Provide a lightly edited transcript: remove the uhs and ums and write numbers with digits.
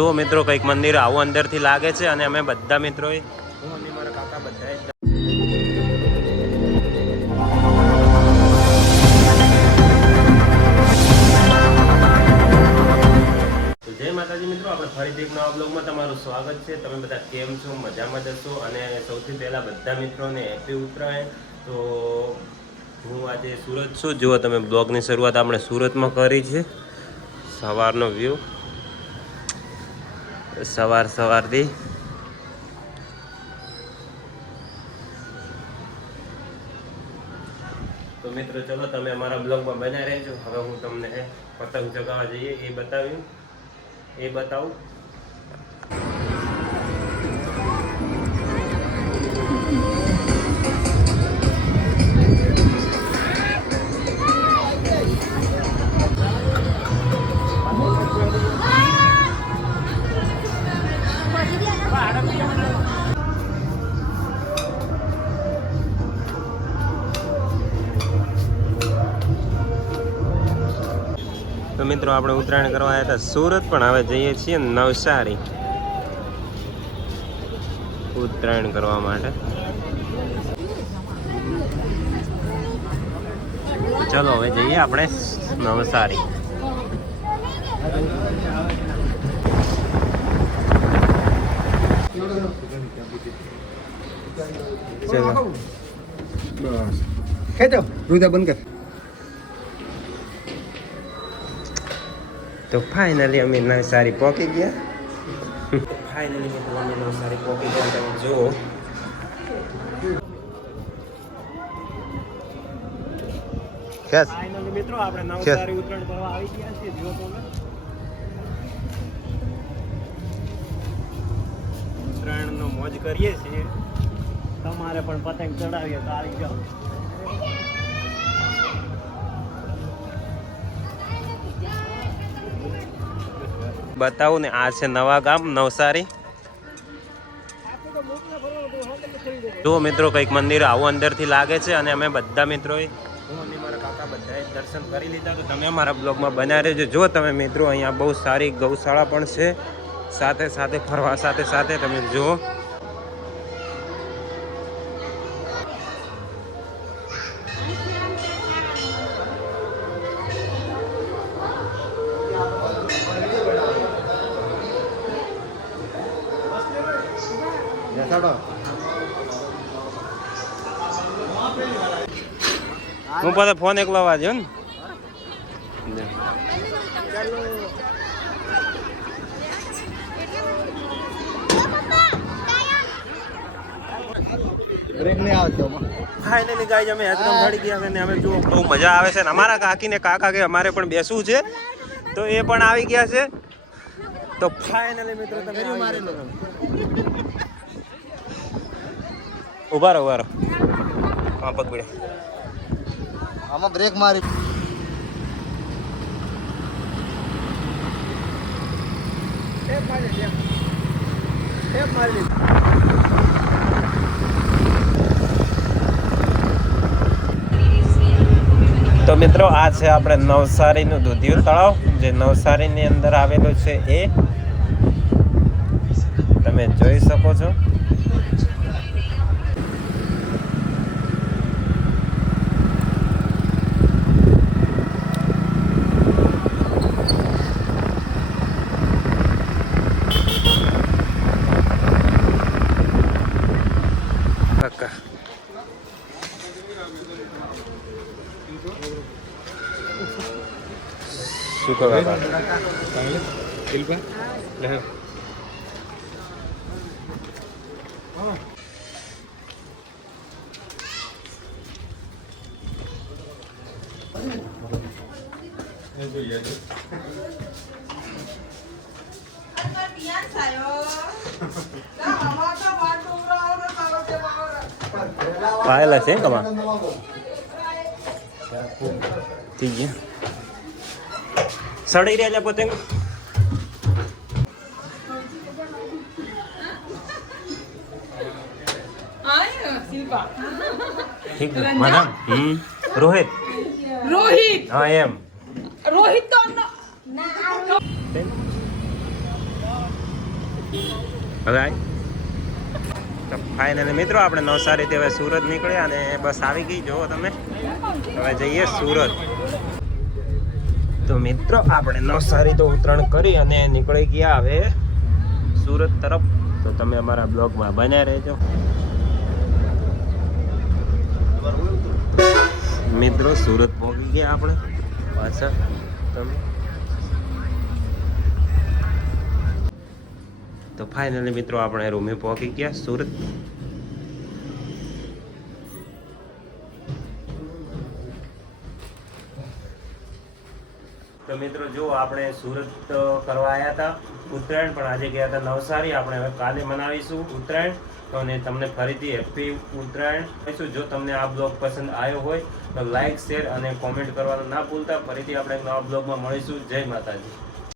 જો મિત્રો કંઈક મંદિર આવું અંદરથી લાગે છે અને અમે બધા મિત્રોએ હું અને મારા કાકા બધા જય માતાજી મિત્રો, આપણે ફરીથી એક નવા બ્લોગમાં તમારું સ્વાગત છે. તમે બધા કેમ છો? મજામાં જશો. અને સૌથી પહેલાં બધા મિત્રોને હેપી ઉત્તરાયણ. તો હું આજે સુરત છું. જુઓ તમે, બ્લોગની શરૂઆત આપણે સુરતમાં કરી છે. સવારનો વ્યૂ, સવારથી તો મિત્રો ચલો તમે અમારા બ્લોગમાં બન્યા રહેજો. હવે હું તમને પતંગ ચગાવવા જઈએ એ બતાવું. તો મિત્રો આપણે ઉત્તરાયણ કરવા આવ્યા હતા સુરત, પણ હવે જઈએ છીએ નવસારી ઉત્તરાયણ કરવા માટે. ચલો હવે જઈએ આપણે નવસારી. ચલો રુદા બંધ કર. તો ફાઇનલી અમે નવસારી પહોંચી ગયા. ફાઇનલી મિત્રો અમે નવસારી પહોંચી ગયા. તમે જુઓ, ફાઇનલી મિત્રો આપણે નવસારી ઉત્તરાયણ કરવા આવી ગયા છીએ. જો તમે ઉત્તરાયણનો મોજ કરીએ છીએ. તમારે પણ પતંગ ચડાવીએ તો આવી જાઓ. બતાવું ને, આ છે નવા ગામ નવસારી. જો મિત્રો કંઈક મંદિર આવું અંદરથી લાગે છે અને અમે બધા મિત્રોએ હું અને મારા કાકા બધાએ દર્શન કરી લીધા. તો તમે અમારા બ્લોગમાં બન્યા રહેજો. જો તમે મિત્રો, અહીંયા બહુ સારી ગૌશાળા પણ છે, સાથે ફરવા સાથે તમે જુઓ. હું પાછો ફોન એકલો વાંચ્યો ને. ફાઇનલી ગાઈઝ અમે એકદમ ચડી ગયા અને અમે જો બહુ મજા આવે છે. અમારા કાકીને કાકા કે અમારે પણ બેસવું છે, તો એ પણ આવી ગયા છે. તો ફાઇનલી મિત્રો તમે ઉભા રહો. હા, પગ પડ્યા. આમાં બ્રેક મારી. તો મિત્રો આ છે આપણે નવસારીનું દૂધિયું તળાવ, જે નવસારીની અંદર આવેલું છે. એ તમે જોઈ શકો છો. શું કરવા પાયેલા છે કમા થઈ ગયા. સડી રહ્યા પતંગ. ઠીક છે મેડમ. રોહિત હા એમ રોહિત તો હવે તો ફાઇનલી મિત્રો આપણે નવસારીથી હવે સુરત નીકળ્યા અને બસ આવી ગઈ જુઓ તમે. હવે જઈએ સુરત. તો મિત્રો આપણે નવસારી તો ઉતરાણ કરી અને નીકળી ગયા હવે સુરત તરફ. તો તમે અમારા બ્લોગમાં બન્યા રહેજો મિત્રો. સુરત પહોંચી ગયા આપણે પાછા. તમે તો ફાઇનલી મિત્રો આપણે રૂમે પહોંચી ગયા સુરત. તો મિત્રો જો આપણે સુરત કરવા આવ્યા હતા ઉત્તરાયણ, પણ આજે ગયા હતા નવસારી. આપણે હવે કાલે મનાવીશું ઉત્તરાયણ. તો અને તમને ફરીથી હેપી ઉત્તરાયણ કહીશું. જો તમને આ બ્લોગ પસંદ આવ્યો હોય તો લાઈક, શેર અને કોમેન્ટ કરવાનું ના ભૂલતા. ફરીથી આપણે એક નવા બ્લોગમાં મળીશું. જય માતાજી.